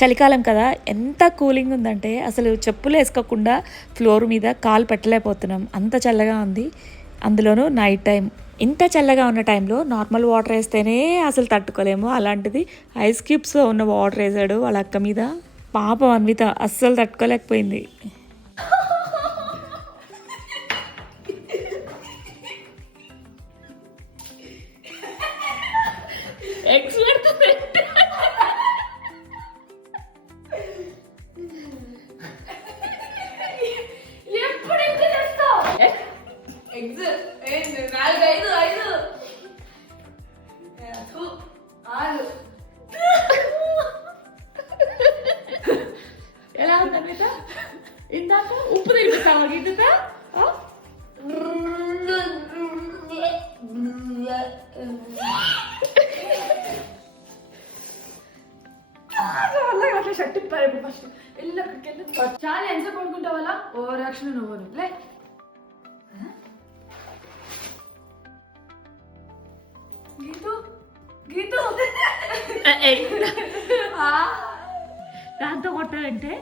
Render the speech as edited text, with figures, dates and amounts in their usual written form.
చలికాలం కదా, ఎంత కూలింగ్ ఉందంటే అసలు చెప్పులు వేసుకోకుండా ఫ్లోర్ మీద కాలు పెట్టలేకపోతున్నాం, అంత చల్లగా ఉంది. అందులోనూ నైట్ టైం. ఇంత చల్లగా ఉన్న టైంలో నార్మల్ వాటర్ వేస్తేనే అసలు తట్టుకోలేము, అలాంటిది ఐస్ క్యూబ్స్ ఉన్న వాటర్ వేసాడు వాళ్ళ అక్క మీద. పాపం అన్విత అస్సలు తట్టుకోలేకపోయింది. ఎలా ఉంది అన్విత? ఇందాక ఉప్పు తినిపిస్తావా గీత? అట్లా షర్ట్ ఇప్పారు. ఇప్పుడు ఫస్ట్ వెళ్ళి అక్కడికి వెళ్ళి చాలా ఎంత కొనుక్కుంటావు అలా ఓవర్ యాక్షన్ నువ్వు లే. గీతు గీతు దాంతో కొట్టాలంటే